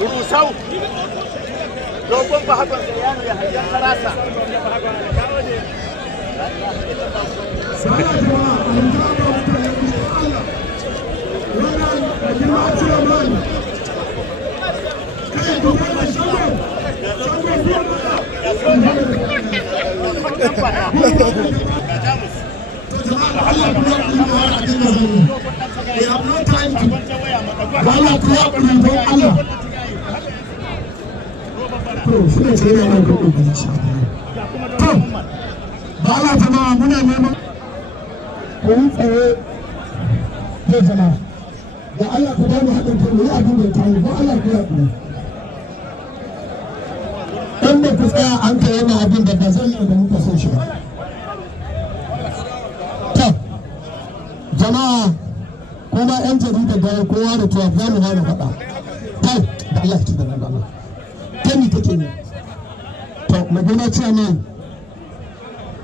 Rusau dogon ba hakan da yano ya hanyar tarasa ba la jama'a muna neman ku yi tsaye da jama'a da Allah ku ba mu haɗin kai yi abin da ta yi ba Allah ku yaɗu dan da ku tsaya an kai yana abin da ba zan yi da muka so shi ba to jama'a kuma yan jarida da kowa da tuwa za mu hana faɗa kai da Allah ki da Allah kemi take ne to magana ce nan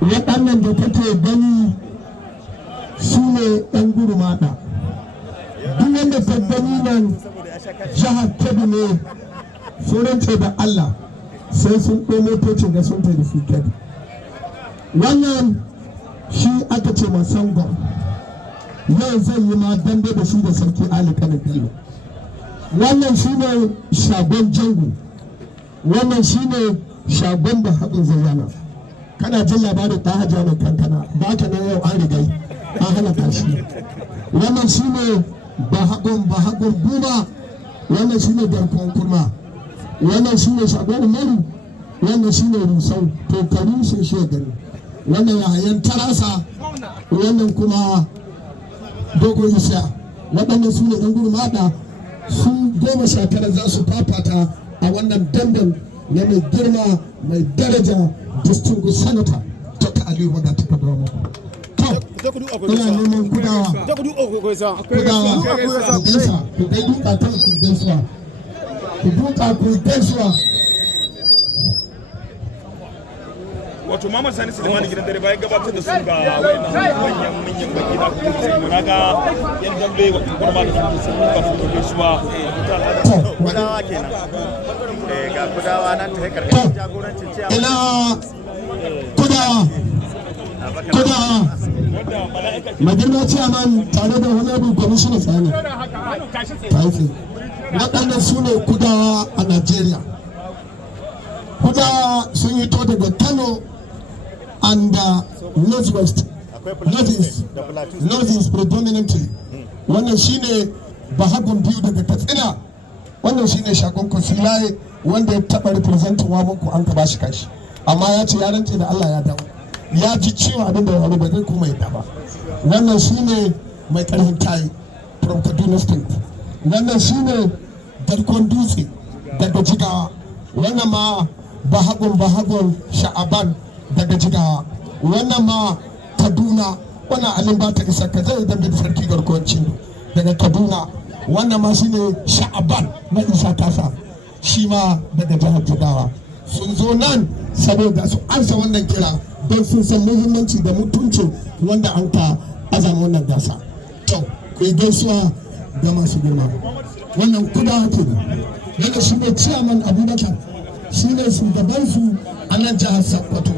waɗannan da kake gani su ne ɗan gurmaɗa duk wanda ta gani nan jihar Kebbi ne sun ce da Allah sai sun ɗo motocin da sun tafi Kebbi wannan shi aka ce masangon yau zan yi ma dambe da shi da sarki Ali Kano Bello wannan shi ne shagon jango wannan shi ne shagon da haɗin zayyana kana jin labarin ta hajja mai kankana ba ta nan yau an rigai an halaka shi wannan shi ne bahagon buba wannan shi ne garkon kurma wannan shi ne shagon umaru wannan shi ne rusau to karu shi shi gani wannan yayan tarasa wannan kuma dogon isa waɗannan su ne ɗan gurmada su 19 za su fafata a wannan dandan na mai girma mai daraja distinguished senator Dr. Aliyu Wada ta kawo muku. Ina neman kudawa ku gaisa ku dai duka kan ku gaisuwa ku duka ku gaisuwa. wato Muhammad Sani Sulemani gidan dare bayan gabatar da su ga manyan baki na kuma sai mu naga yan dambe wa kurma da sun ga fito gaisuwa kudawa kenan ga kudawa nan ta karkashin jagorancin ciyawa ina kudawa magana ciyaman tare da wani abu kwamishin tsani taifi waɗannan su ne kudawa a Najeriya. Kudawa sun yi to daga Kano and northwest northeast predominantly wannan shine bahagun biyu daga Katsina wannan shine shagon Kosilaye wanda ya taba representing wa muku an ka bashi kashi amma ya ce ya rantse da Allah ya dawo ya ji cewa abin da ya faru ba zai kuma yadda ba wannan shine mai karfin tayi from Kaduna State wannan shine garkon dutse daga Jigawa wannan ma bahagon Sha'aban daga Jigawa wannan ma Kaduna wannan alin ba ta isa ka zai dambe da sarki garkuwar cindo daga Kaduna wannan ma shine Sha'aban na isa tasa shi ma daga jihar Jigawa sun zo nan saboda su ansa wannan kira don sun san muhimmanci da mutuncin wanda an ka azama wannan gasa to ku yi gaisuwa ga masu girma wannan kudawa ke da daga shi ne ciyaman Abubakar shi ne shugabansu a nan jihar Sokoto.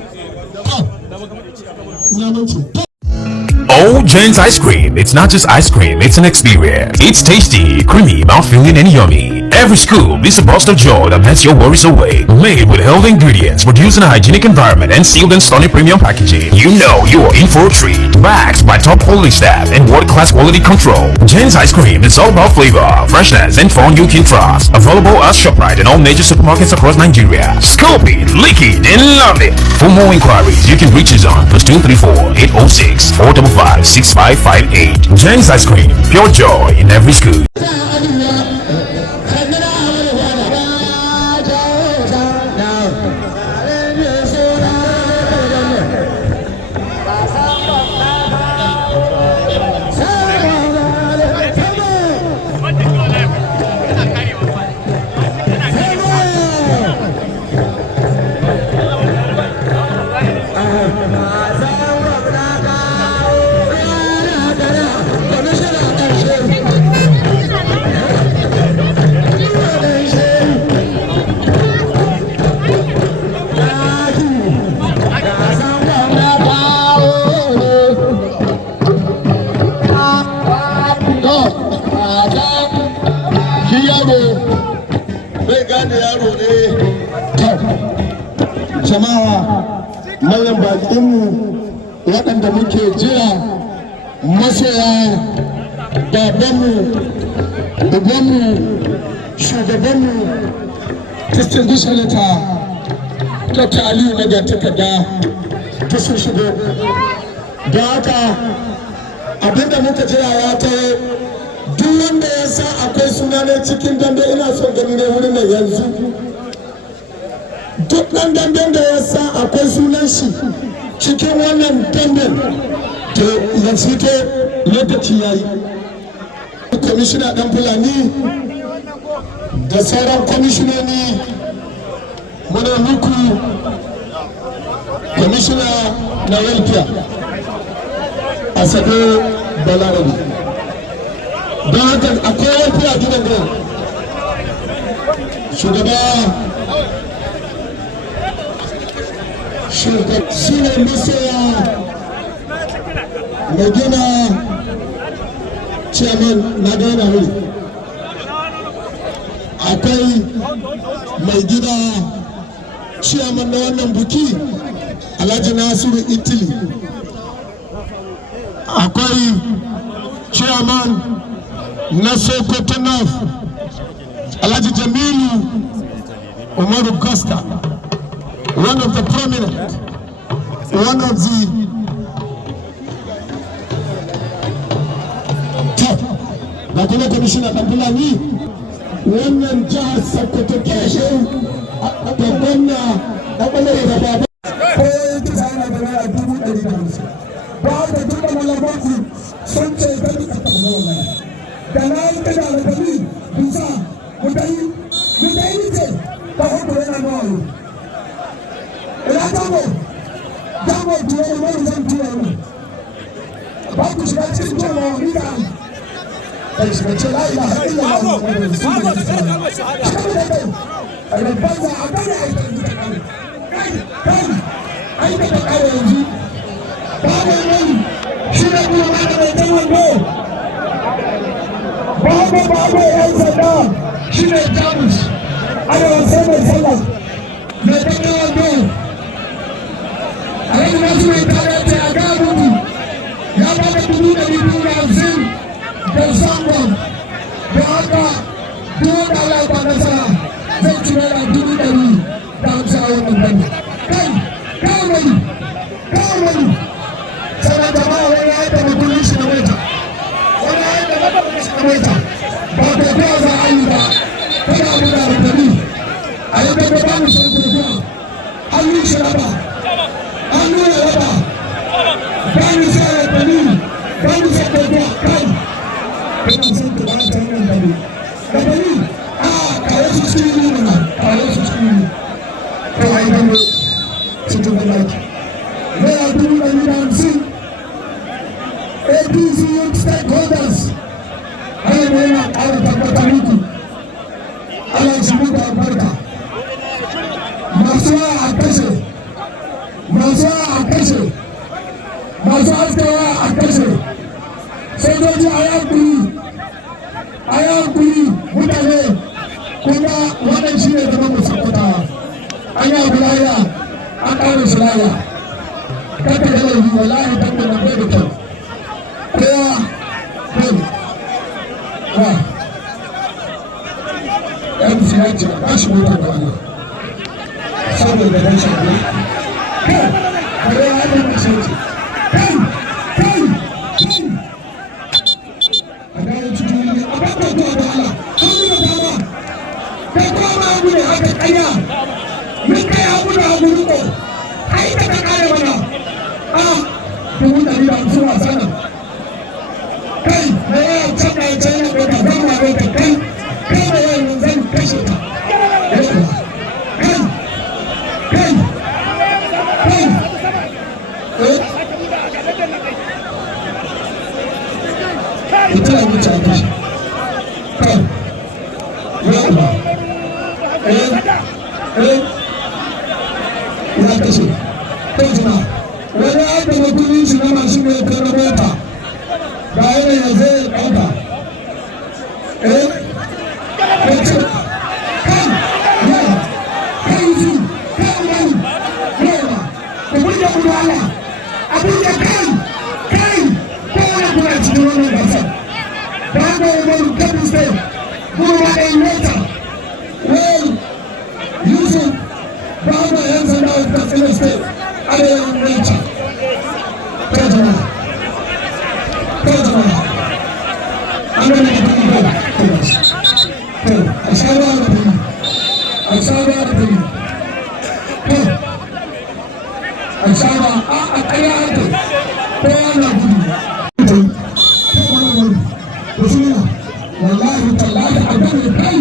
Oh, Jen's ice cream. It's not just ice cream, it's an experience. It's tasty, creamy, mouth-filling, and yummy. Every scoop is a burst of joy that lets your worries away. Made with healthy ingredients, produced in a hygienic environment, and sealed in stunning premium packaging. You know you are in for a treat. Backed by top quality staff and world-class quality control. Jen's ice cream is all about flavor, freshness, and fun you can trust. Available at ShopRite and all major supermarkets across Nigeria. Scoop it, lick it, and love it. For more inquiries, you can reach us on +234 806 455 6558. Jen's ice cream, pure joy in every scoop. jama'a manyan bakinmu waɗanda muke jira masoya babanmu ubanmu shugabanmu distinguished senator Dr. Aliyu na takarda ta sun shigo da haka abinda muka jira ya taho duk wanda ya sa akwai suna ne cikin dambe ina son gani ne wurin nan yanzu duk ɗan damben da ya sa akwai sunan shi cikin wannan damben to ya fito lokaci ya yi kwamishina ɗan fulani da sauran kwamishinoni muna muku kwamishina na welfare Asabe Balarabe don haka akwai welfare gidan nan shugaba shi ne masoya mai gina chairman na daina wuri akwai mai gida chairman na wannan buki Alhaji Nasiru Italy akwai chairman na Sokoto North Alhaji Jamilu Umaru Costa, one of the prominent, one of the top, da kuma kwamishina ɗan Fulani wannan jihar Sokoto keshin da gwamna da ɓangare da baba ko ya yi kisa yana da naira 150,000 ba da duka malamanku sun ce gani ka taɓa wannan da na yi kada alkali bisa mutayi ce ta hudu yana nawa ina jamo tuwa wani zan tuwa ne ba ku shiga cikin tuwa wa wani da kai shiga ce la ilaha illallah muhammadu rasulullah shiga da kai a rabban za a gane a yi kai ai da ta kare yanzu ba da mai shi ne kuma ba da mai tawon babu yan sanda shi ne jamus ana wasan mai sallah mai tawon a yanzu masu mai tare ta ya ga mutu ya ba da 250,000 da sambon da haka duk da Allah ba nasara zai ci naira 100,000 da hamsa wannan bane kai kawai sanar jama'a wani ya yi da mutumin shi na maita wani ya yi da mutumin shi na maita ba ko kuwa za a yi ba kada abu da rukuni a yi da ba mu san kurkuwa hannun shi raba hannun ya raba ba mu sa rukuni ba mu sa kurkuwa kai kana son ka ba ta hannun da ne da bari a kawo su cikin yi mana kawo su cikin yi ko a yi dambe cikin gwamnati naira 250,000 APC youth stakeholders hanyar da yana ƙara tabbatar muku Allah shi muku albarka masu waya a kashe masu askawa a kashe sojoji a yankuri mutane kuma wannan shi ne zama musakwatawa an yi abu laya an ƙara shi laya kaka da laifi wallahi dan da bai da kyau kowa bai wa yan siyaci ba shi mutu da Allah saboda dan shi ne kai kare ya da mai siyaci kai a dawo cikin yi a bakwa to da Allah kan yi da dama kai kuma abu ne aka kaya mun kai abu da abu riko ai da ka kare mana dubu ɗari da hamsin wasa nan kai da yawa can da can yana ɗauka zan ma ɗauka kai da yawa zan kashe ka ita ya wuce a kashe kai yawa ya kashe kai jama'a wani ya da mutumin shi na masu mai kwana mota ga yana ya zai ɗauka ya ce kai da kudala abin da kai kowane kuna cikin wannan gasar ba ga wani kafin sai kuma ɗan mota wai yusuf ba ga yan sanda a kafin sai a da yan ranta ta jama'a an gani da kuma ba a shaba da kuma a shaba da kuma a shaba a kaya haka kowa na gudu wallahi tallahi a gani kai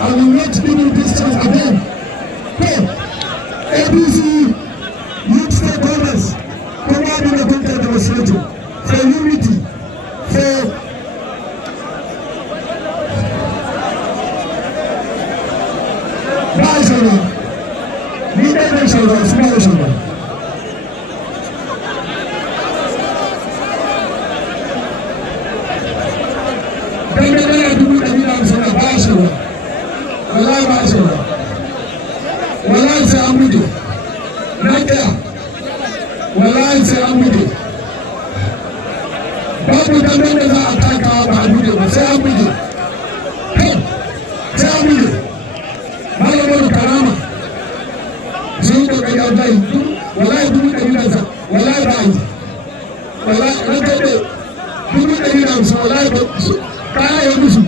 I will not give you this chance again. ABC youth stakeholders come out in the content demonstrating for unity, for national, international, national. Wallahi sai an mutu na kaya wallahi sai an mutu babu damar da za a takawa ba a mutu ba sai an mutu sai an mutu malamar karama sun kokari a bai wallahi dubu ɗari na sa wallahi ba yi wallahi na taɓe dubu ɗari na sa wallahi ba kaya ya musu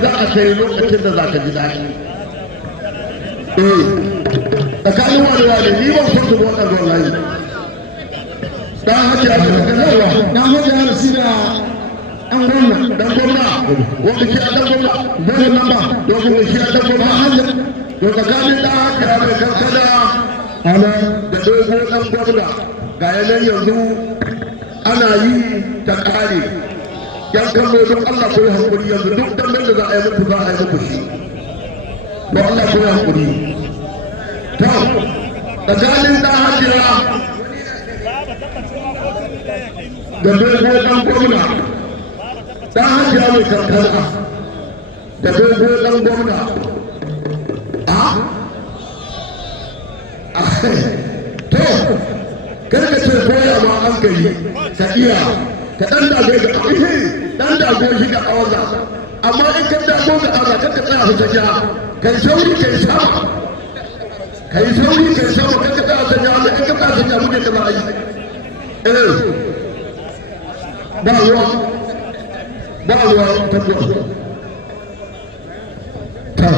za a kai lokacin da za ka ji daɗi. Tsakanin wani ni ban san su wannan wallahi. Dan hajji a cikin yawa. Dan hajji a sina an gwamna. Dan gwamna wanda ke a dan gwamna. Zai nan ba dogon shi a dan gwamna hajji. To tsakanin dan hajji a mai kankana ana da dogon dan gwamna. Ga yanayin yanzu ana yi ta ƙare. Yan kallo don Allah ko yi hankuri yanzu duk damben da za a yi muku za a yi muku shi don Allah ko yi hankuri to tsakanin ɗan hajjira da dogo ɗan gwamna ɗan hajjira mai kankana da dogo ɗan gwamna to karka ce koya ma an gari ka iya ka dan dago ga abihi dan dago shi ga awaza amma in ka dago ga awaza ka tsaya su taja kai sauri kai sama kai sama ka tsaya su taja in ka tsaya su taja muke kaza ai ba ruwa ta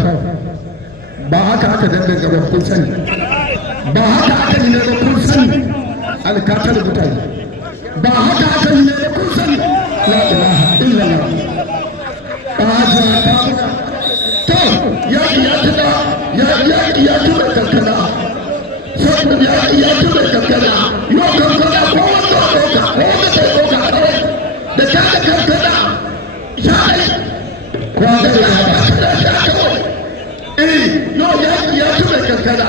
ba haka aka dandanta ba kun sani ba haka aka yi ne ba kun sani alkatar mutane ba haka aka yi ne ba kun sani la ilaha illallah ƙaja ta muna to ya tuna ya tuna kankana saboda ya tuna kankana yau kankana ko wanda ɗauka ko wanda bai ɗauka kawai da ta da kankana ya kai ko wanda ya ba ta da ya kawai yau ya tuna kankana